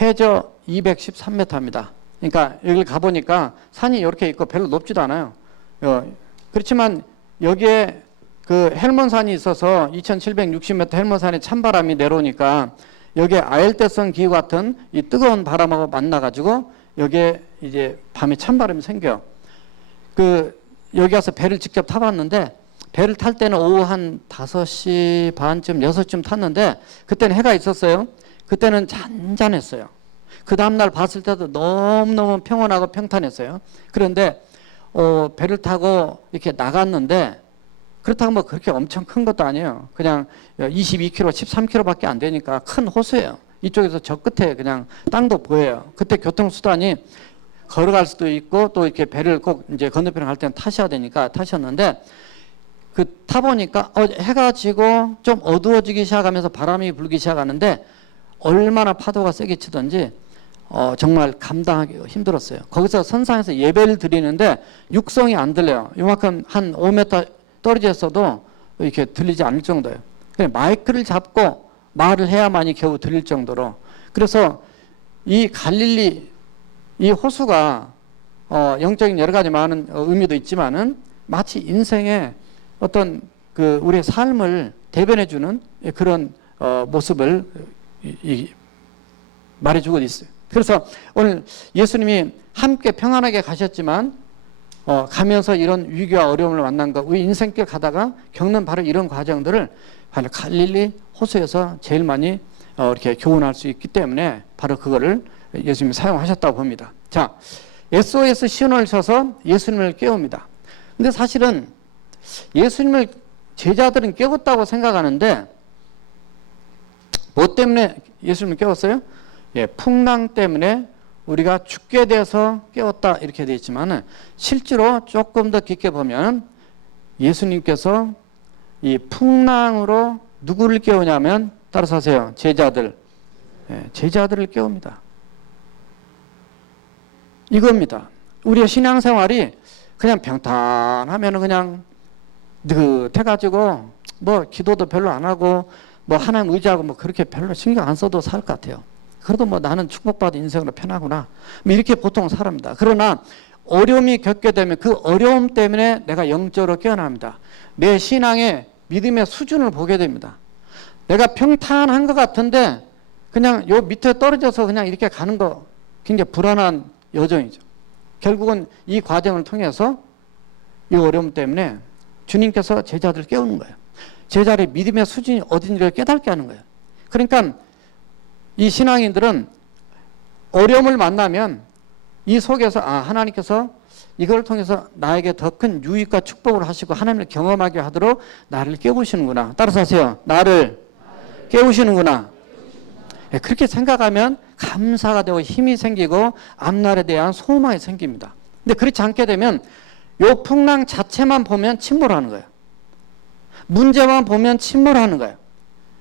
해저 213m입니다. 그러니까 여기를 가보니까 산이 이렇게 있고 별로 높지도 않아요. 그렇지만 여기에 그 헬몬산이 있어서 2760m 헬몬산에 찬바람이 내려오니까 여기에 아열대성 기후 같은 이 뜨거운 바람하고 만나가지고 여기에 이제 밤에 찬바람이 생겨요. 여기 와서 배를 직접 타봤는데 배를 탈 때는 오후 한 5시 반쯤 6시쯤 탔는데 그때는 해가 있었어요. 그때는 잔잔했어요. 그 다음날 봤을 때도 너무너무 평온하고 평탄했어요. 그런데 배를 타고 이렇게 나갔는데 그렇다고 뭐 그렇게 엄청 큰 것도 아니에요. 그냥 22km, 13km밖에 안 되니까 큰 호수예요. 이쪽에서 저 끝에 그냥 땅도 보여요. 그때 교통수단이 걸어갈 수도 있고 또 이렇게 배를 꼭 이제 건너편에 갈 때는 타셔야 되니까 타셨는데 타보니까 해가 지고 좀 어두워지기 시작하면서 바람이 불기 시작하는데 얼마나 파도가 세게 치던지 정말 감당하기 힘들었어요. 거기서 선상에서 예배를 드리는데 육성이 안 들려요. 이만큼 한 5m 떨어져 있어도 이렇게 들리지 않을 정도예요. 마이크를 잡고 말을 해야만이 겨우 들릴 정도로. 그래서 이 갈릴리 이 호수가 영적인 여러 가지 많은 의미도 있지만은 마치 인생의 어떤 우리의 삶을 대변해주는 그런 모습을 말해주고 있어요. 그래서 오늘 예수님이 함께 평안하게 가셨지만 가면서 이런 위기와 어려움을 만난 거, 우리 인생길 가다가 겪는 바로 이런 과정들을 바로 갈릴리 호수에서 제일 많이 이렇게 교훈할 수 있기 때문에 바로 그거를 예수님이 사용하셨다고 봅니다. 자, SOS 신호를 쳐서 예수님을 깨웁니다. 근데 사실은 예수님을 제자들은 깨웠다고 생각하는데 뭐 때문에 예수님을 깨웠어요? 풍랑 때문에 우리가 죽게 돼서 깨웠다 이렇게 되어 있지만 실제로 조금 더 깊게 보면 예수님께서 이 풍랑으로 누구를 깨우냐면 따라서 하세요. 제자들을 깨웁니다. 이겁니다. 우리의 신앙생활이 그냥 평탄하면 그냥 느긋해가지고 뭐 기도도 별로 안 하고 뭐 하나님 의지하고 뭐 그렇게 별로 신경 안 써도 살 것 같아요. 그래도 뭐 나는 축복받은 인생으로 편하구나. 뭐 이렇게 보통 살합니다. 그러나 어려움이 겪게 되면 그 어려움 때문에 내가 영적으로 깨어납니다. 내 신앙의 믿음의 수준을 보게 됩니다. 내가 평탄한 것 같은데 그냥 요 밑에 떨어져서 그냥 이렇게 가는 거 굉장히 불안한 여정이죠. 결국은 이 과정을 통해서 이 어려움 때문에 주님께서 제자들을 깨우는 거예요. 제자들의 믿음의 수준이 어딘지를 깨닫게 하는 거예요. 그러니까 이 신앙인들은 어려움을 만나면 이 속에서 하나님께서 이걸 통해서 나에게 더 큰 유익과 축복을 하시고 하나님을 경험하게 하도록 나를 깨우시는구나. 따라서 하세요. 나를 깨우시는구나. 그렇게 생각하면 감사가 되고 힘이 생기고 앞날에 대한 소망이 생깁니다. 근데 그렇지 않게 되면 요 풍랑 자체만 보면 침몰하는 거예요. 문제만 보면 침몰하는 거예요.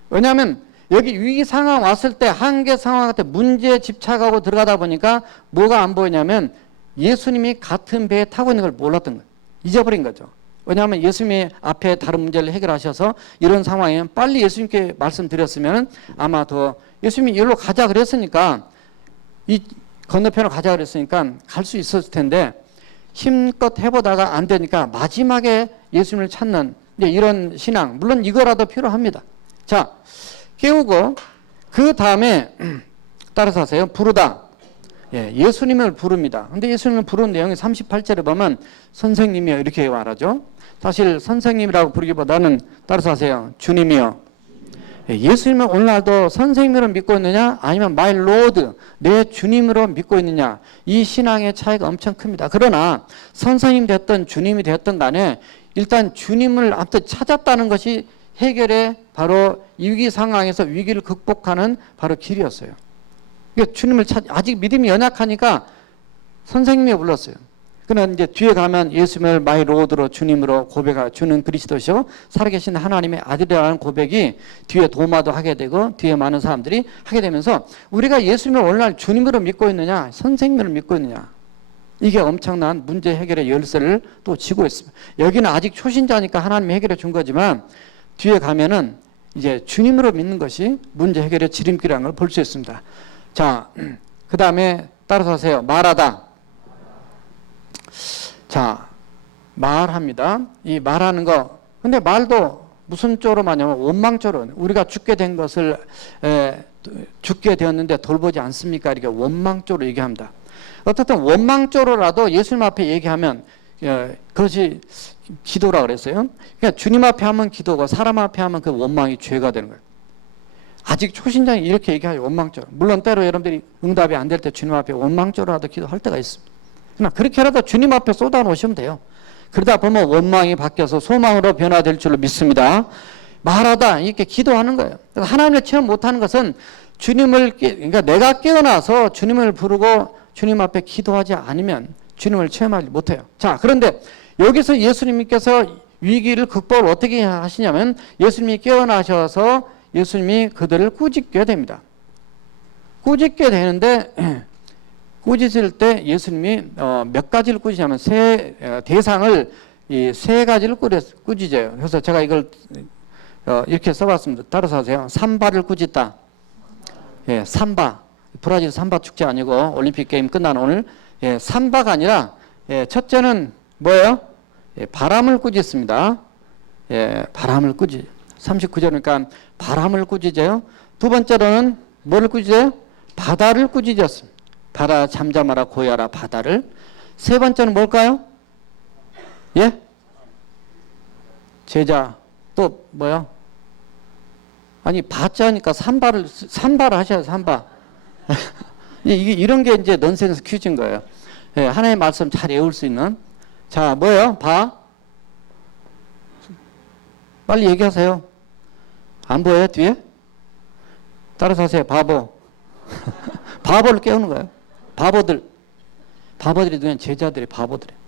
왜냐하면 여기 위기 상황 왔을 때 한계 상황한테 문제에 집착하고 들어가다 보니까 뭐가 안 보이냐면 예수님이 같은 배에 타고 있는 걸 몰랐던 거예요. 잊어버린 거죠. 왜냐하면 예수님이 앞에 다른 문제를 해결하셔서 이런 상황이면 빨리 예수님께 말씀드렸으면 아마 더 예수님이 여기로 가자 그랬으니까 이 건너편으로 가자 그랬으니까 갈 수 있었을 텐데 힘껏 해보다가 안 되니까 마지막에 예수님을 찾는 이런 신앙, 물론 이거라도 필요합니다. 자, 깨우고 그 다음에 따라서 하세요. 부르다. 예수님을 부릅니다. 근데 예수님을 부르는 내용이 38절에 보면 선생님이요 이렇게 말하죠. 사실 선생님이라고 부르기보다는 따라서 하세요. 주님이요. 예수님을 오늘날도 선생님으로 믿고 있느냐 아니면 my Lord 내 주님으로 믿고 있느냐 이 신앙의 차이가 엄청 큽니다. 그러나 선생님 됐든 주님이 됐든 간에 일단 주님을 아무튼 찾았다는 것이 해결의 바로 이 위기 상황에서 위기를 극복하는 바로 길이었어요. 그러니까 주님을 아직 믿음이 연약하니까 선생님이 불렀어요. 그러나 이제 뒤에 가면 예수님을 마이 로드로 주님으로 고백하 주는 그리스도시요 살아계신 하나님의 아들이라는 고백이 뒤에 도마도 하게 되고 뒤에 많은 사람들이 하게 되면서 우리가 예수님을 오늘날 주님으로 믿고 있느냐 선생님으로 믿고 있느냐 이게 엄청난 문제 해결의 열쇠를 또 쥐고 있습니다. 여기는 아직 초신자니까 하나님이 해결해 준 거지만 뒤에 가면은 이제 주님으로 믿는 것이 문제 해결의 지름길이라는 걸 볼 수 있습니다. 자, 그 다음에 따라서 하세요. 말하다. 자, 말합니다. 이 말하는 거. 근데 말도 무슨 쪽으로 말하냐면 원망적으로 우리가 죽게 된 것을 죽게 되었는데 돌보지 않습니까? 이렇게 원망적으로 얘기합니다. 어떻든 원망적으로라도 예수님 앞에 얘기하면 그것이 기도라 그랬어요. 그러니까 주님 앞에 하면 기도고 사람 앞에 하면 그 원망이 죄가 되는 거예요. 아직 초신자는 이렇게 얘기하죠. 원망적으로. 물론 때로 여러분들이 응답이 안 될 때 주님 앞에 원망적으로라도 기도할 때가 있습니다. 그러나 그렇게라도 주님 앞에 쏟아 놓으시면 돼요. 그러다 보면 원망이 바뀌어서 소망으로 변화될 줄로 믿습니다. 말하다 이렇게 기도하는 거예요. 하나님을 체험 못하는 것은 주님을 그러니까 내가 깨어나서 주님을 부르고 주님 앞에 기도하지 않으면 주님을 체험하지 못해요. 자, 그런데 여기서 예수님께서 위기를 극복을 어떻게 하시냐면 예수님이 깨어나셔서 예수님이 그들을 꾸짖게 됩니다. 꾸짖게 되는데 꾸짖을 때 예수님이 몇 가지를 꾸짖냐면 대상을 이 세 가지를 꾸짖어요. 그래서 제가 이걸 이렇게 써봤습니다. 따라서 하세요. 삼바를 꾸짖다. 예, 삼바. 브라질 삼바 축제 아니고 올림픽 게임 끝난 오늘 삼바가 아니라 첫째는 뭐예요? 바람을 꾸짖습니다. 바람을 꾸짖. 39절이니까 바람을 꾸짖어요. 두 번째로는 뭐를 꾸짖어요? 바다를 꾸짖었습니다. 바다 잠잠하라 고요하라 바다를. 세 번째는 뭘까요? 예? 제자 또 뭐요? 아니 바자니까 삼바를 하셔야 삼바. 이런 게 이제 넌센스 퀴즈인 거예요. 하나님의 말씀 잘 외울 수 있는. 자, 뭐예요? 빨리 얘기하세요. 안 보여요, 뒤에? 따라서 하세요. 바보. 바보를 깨우는 거예요. 바보들이 누구냐? 제자들이 바보들이에요.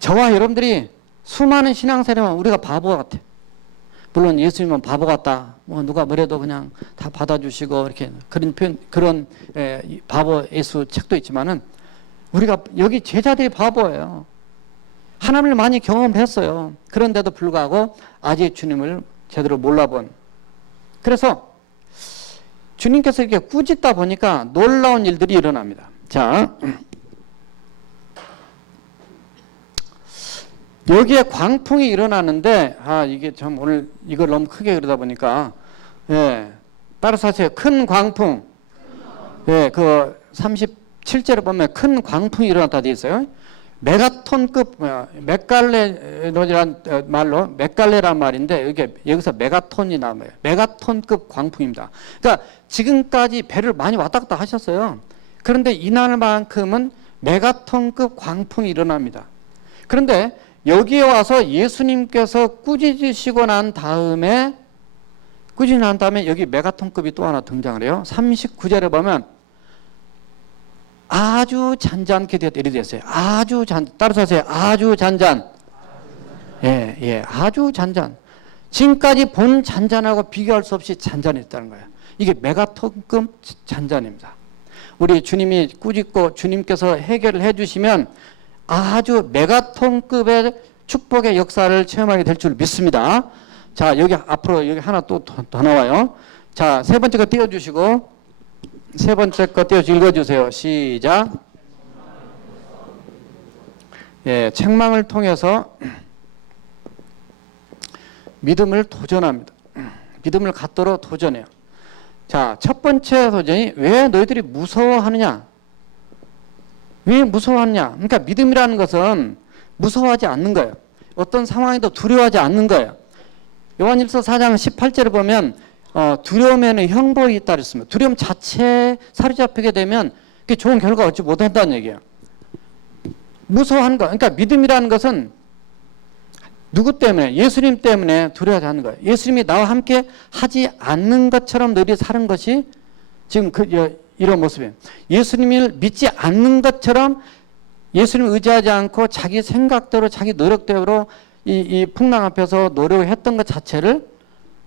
저와 여러분들이 수많은 신앙생활은 우리가 바보 같아. 물론 예수님은 바보 같다. 뭐 누가 뭐래도 그냥 다 받아주시고 이렇게 그런 표현, 그런 바보 예수 책도 있지만은 우리가 여기 제자들이 바보예요. 하나님을 많이 경험했어요. 그런데도 불구하고 아직 주님을 제대로 몰라본. 그래서 주님께서 이렇게 꾸짖다 보니까 놀라운 일들이 일어납니다. 자, 여기에 광풍이 일어나는데 이게 참 오늘 이걸 너무 크게 그러다 보니까 따라서 하세요. 큰 광풍. 그 37절에 보면 큰 광풍이 일어났다 되어 있어요. 메가톤급 메갈레노라는 말로 메갈레란 말인데 여기서 메가톤이 나와요. 메가톤급 광풍입니다. 그러니까 지금까지 배를 많이 왔다 갔다 하셨어요. 그런데 이날만큼은 메가톤급 광풍이 일어납니다. 그런데 여기에 와서 예수님께서 꾸짖으시고 난 다음에 여기 메가톤급이 또 하나 등장을 해요. 39절에 보면 아주 잔잔케 되었다 이렇게 되었어요. 따라서 하세요. 아주 잔잔. 아주 잔잔. 지금까지 본 잔잔하고 비교할 수 없이 잔잔했다는 거예요. 이게 메가톤급 잔잔입니다. 우리 주님이 꾸짖고 주님께서 해결을 해주시면 아주 메가톤급의 축복의 역사를 체험하게 될 줄 믿습니다. 자, 여기 앞으로 여기 하나 또 더 나와요. 자, 세 번째 거 띄워주시고 세 번째 거 띄워서 읽어주세요. 시작. 책망을 통해서 믿음을 도전합니다. 믿음을 갖도록 도전해요. 자, 첫 번째 도전이 왜 너희들이 무서워하느냐? 왜 무서워하느냐? 그러니까 믿음이라는 것은 무서워하지 않는 거예요. 어떤 상황에도 두려워하지 않는 거예요. 요한일서 4장 18절을 보면 두려움에는 형벌이 있다 그랬습니다. 두려움 자체에 사로잡히게 되면 그게 좋은 결과 얻지 못한다는 얘기예요. 무서워하는 거. 그러니까 믿음이라는 것은 누구 때문에? 예수님 때문에 두려워하지 않는 거예요. 예수님이 나와 함께 하지 않는 것처럼 너희들이 사는 것이 지금 이런 모습이에요. 예수님을 믿지 않는 것처럼 예수님 의지하지 않고 자기 생각대로 자기 노력대로 이 풍랑 앞에서 노력했던 것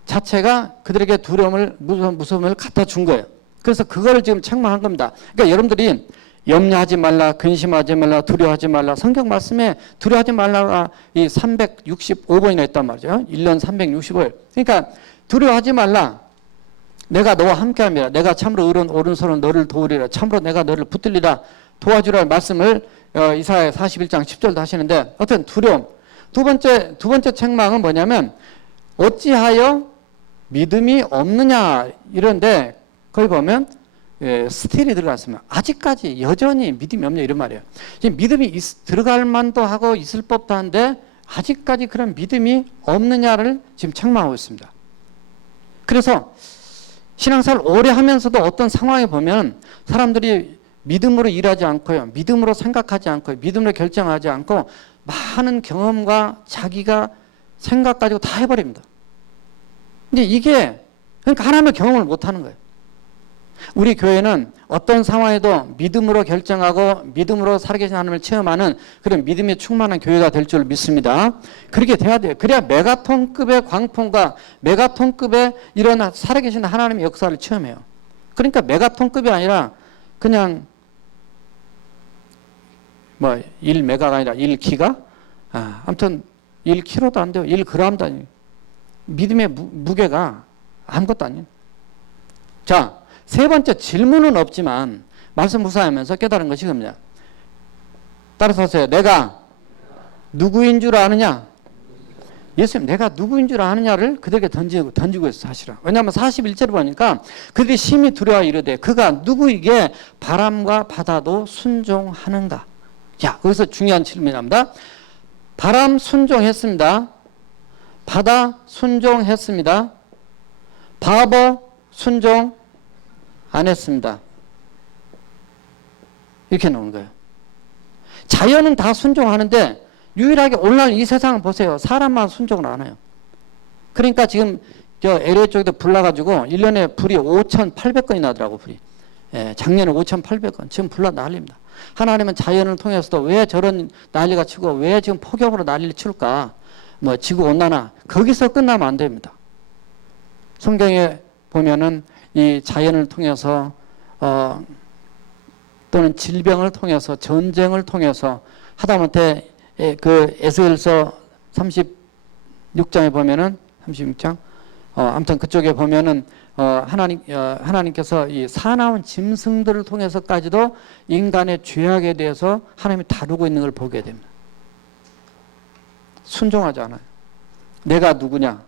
자체가 그들에게 두려움을 무서움을 갖다 준 거예요. 그래서 그거를 지금 책망한 겁니다. 그러니까 여러분들이 염려하지 말라, 근심하지 말라, 두려워하지 말라. 성경 말씀에 두려워하지 말라가 이 365번이나 있단 말이죠. 1년 365일. 그러니까 두려워하지 말라. 내가 너와 함께함이라. 내가 참으로 의로운 오른손은 너를 도우리라. 참으로 내가 너를 붙들리라. 도와주라는 말씀을 이사야 41장 10절도 하시는데 어떤 두려움. 두 번째 책망은 뭐냐면 어찌하여 믿음이 없느냐 이런데 거기 보면 스틸이 들어갔으면 아직까지 여전히 믿음이 없냐 이런 말이에요. 지금 믿음이 들어갈 만도 하고 있을 법도 한데 아직까지 그런 믿음이 없느냐를 지금 책망하고 있습니다. 그래서 신앙생활 오래 하면서도 어떤 상황에 보면 사람들이 믿음으로 일하지 않고요. 믿음으로 생각하지 않고요. 믿음으로 결정하지 않고 많은 경험과 자기가 생각 가지고 다 해버립니다. 근데 이게 그러니까 하나님의 경험을 못하는 거예요. 우리 교회는 어떤 상황에도 믿음으로 결정하고 믿음으로 살아계신 하나님을 체험하는 그런 믿음이 충만한 교회가 될 줄 믿습니다. 그렇게 돼야 돼요. 그래야 메가톤급의 광풍과 메가톤급의 이런 살아계신 하나님의 역사를 체험해요. 그러니까 메가톤급이 아니라 그냥 1메가가 아니라 1기가? 아무튼 1kg도 안 돼요. 1g도 아니에요. 믿음의 무게가 아무것도 아니에요. 자, 세 번째 질문은 없지만 말씀 묵상하면서 깨달은 것이 겁니다. 따라서 하세요. 내가 누구인 줄 아느냐? 예수님 내가 누구인 줄 아느냐를 그들에게 던지고 있어 사실은. 왜냐하면 41절을 보니까 그들이 심히 두려워 이르되 그가 누구에게 바람과 바다도 순종하는가? 자, 거기서 중요한 질문이 납니다. 바람 순종했습니다. 바다 순종했습니다. 바보 순종 안 했습니다. 이렇게 나오는 거예요. 자연은 다 순종하는데 유일하게 오늘날 이 세상을 보세요. 사람만 순종을 안 해요. 그러니까 지금 저 LA 쪽에도 불 나가지고 1년에 불이 5,800건이 나더라고 불이. 작년에 5,800건. 지금 불나 난립니다. 하나님은 자연을 통해서도 왜 저런 난리가 치고 왜 지금 폭염으로 난리를 칠까? 지구온난화. 거기서 끝나면 안 됩니다. 성경에 보면은 이 자연을 통해서 또는 질병을 통해서 전쟁을 통해서 하다못해 그 에스겔서 36장에 보면은 36장 아무튼 그쪽에 보면은 하나님께서 이 사나운 짐승들을 통해서까지도 인간의 죄악에 대해서 하나님이 다루고 있는 걸 보게 됩니다. 순종하지 않아요. 내가 누구냐?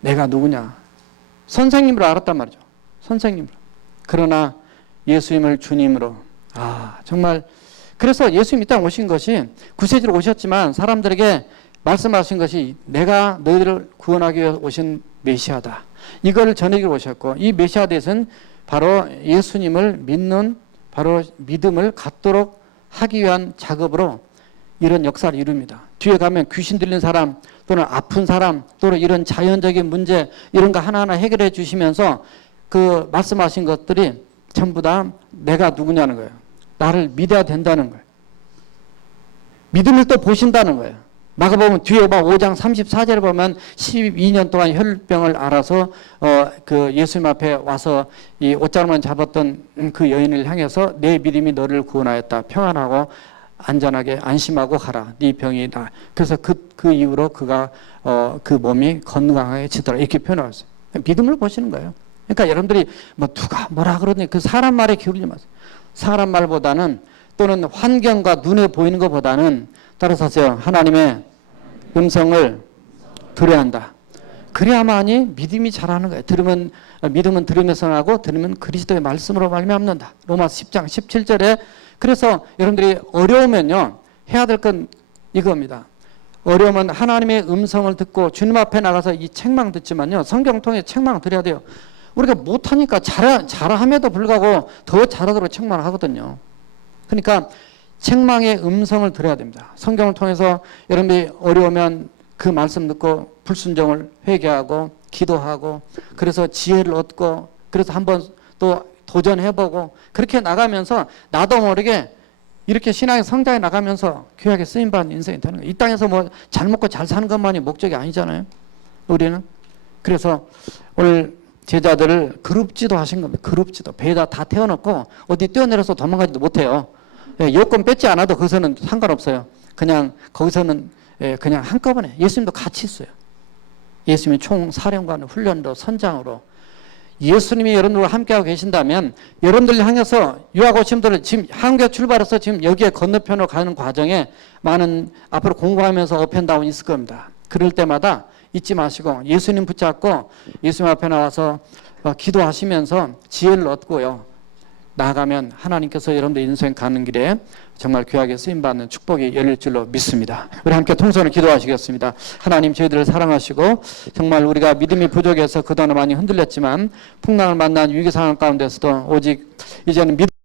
내가 누구냐? 선생님으로 알았단 말이죠. 선생님으로. 그러나 예수님을 주님으로. 정말 그래서 예수님 이 땅 오신 것이 구세주로 오셨지만 사람들에게 말씀하신 것이 내가 너희들을 구원하기 위해 오신 메시아다. 이걸 전하기 오셨고 이 메시아에 대해서는 바로 예수님을 믿는 바로 믿음을 갖도록 하기 위한 작업으로 이런 역사를 이룹니다. 뒤에 가면 귀신 들린 사람 또는 아픈 사람 또는 이런 자연적인 문제 이런 거 하나하나 해결해 주시면서 그 말씀하신 것들이 전부 다 내가 누구냐는 거예요. 나를 믿어야 된다는 거예요. 믿음을 또 보신다는 거예요. 마가복음 뒤에 5장 34절에 보면 12년 동안 혈병을 앓아서 그 예수님 앞에 와서 이 옷자루만 잡았던 그 여인을 향해서 내 믿음이 너를 구원하였다. 평안하고 안전하게 안심하고 가라. 네 병이 나. 그래서 그 이후로 그가 그 몸이 건강해지더라. 이렇게 표현하고 있어요. 믿음을 보시는 거예요. 그러니까 여러분들이 누가 뭐라 그러니 그 사람 말에 기울이지 마세요. 사람 말보다는 또는 환경과 눈에 보이는 것보다는 따라서 하세요. 하나님의 음성을 들어야 한다. 그래야만이 믿음이 자라는 거예요. 믿음은 들으면서 나고 들으면 그리스도의 말씀으로 말미암는다. 로마서 10장 17절에 그래서 여러분들이 어려우면요 해야 될 건 이겁니다. 어려우면 하나님의 음성을 듣고 주님 앞에 나가서 이 책망 듣지만요 성경 통해 책망 드려야 돼요. 우리가 못하니까 잘함에도 불구하고 더 잘하도록 책망을 하거든요. 그러니까 책망의 음성을 들어야 됩니다. 성경을 통해서 여러분들이 어려우면 그 말씀 듣고 불순종을 회개하고 기도하고 그래서 지혜를 얻고 그래서 한번 또 도전해보고 그렇게 나가면서 나도 모르게 이렇게 신앙의 성장해 나가면서 귀하게 쓰임받는 인생이 되는 거예요. 이 땅에서 뭐 잘 먹고 잘 사는 것만이 목적이 아니잖아요. 우리는. 그래서 오늘 제자들을 그룹지도 하신 겁니다. 그룹지도. 배에다 다 태워놓고 어디 뛰어내려서 도망가지도 못해요. 예, 여권 뺏지 않아도 거기서는 상관없어요. 그냥 거기서는 그냥 한꺼번에 예수님도 같이 있어요. 예수님이 총사령관 훈련으로 선장으로 예수님이 여러분들과 함께하고 계신다면 여러분들 향해서 유학 오신 분들은 지금 한국에 출발해서 지금 여기에 건너편으로 가는 과정에 많은 앞으로 공부하면서 업앤다운이 있을 겁니다. 그럴 때마다 잊지 마시고 예수님 붙잡고 예수님 앞에 나와서 기도하시면서 지혜를 얻고요. 나아가면 하나님께서 여러분들 인생 가는 길에 정말 귀하게 쓰임받는 축복이 열릴 줄로 믿습니다. 우리 함께 통성으로 기도하시겠습니다. 하나님 저희들을 사랑하시고 정말 우리가 믿음이 부족해서 그동안 많이 흔들렸지만 풍랑을 만난 위기 상황 가운데서도 오직 이제는 믿음